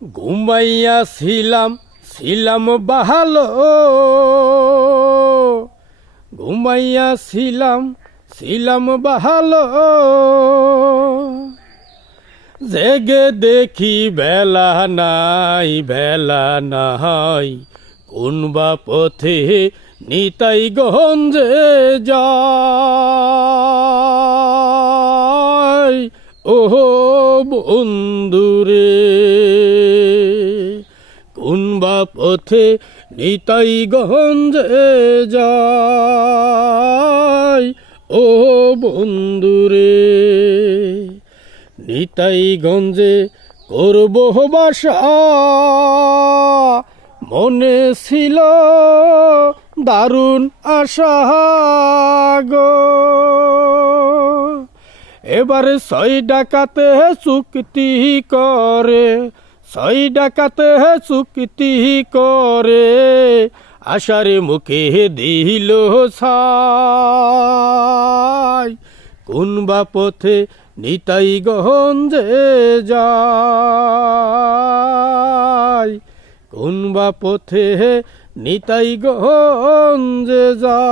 ঘুমাইয়া ছিলাম ভালো, ঘুমাইয়া ছিলাম ভালো, জেগে দেখি বেলা নাই, কোন বা পথে নিতাই গঞ্জে যায়। ওহো বন্ধুরে, কোন বা পথে নিতাই গঞ্জে যায়। ও বন্ধুরে, নিতাই গঞ্জে করব বাসা, মনে ছিল দারুণ আশা গো। এবারে 6 ডাকাতে চুক্তি করে, 6 ডাকাতে চুক্তি করে, আশার মুখে দিল ছাই। কোন বা পথে নিতাই গঞ্জে যায়, কোন বা পথে নিতাই গঞ্জে যায়।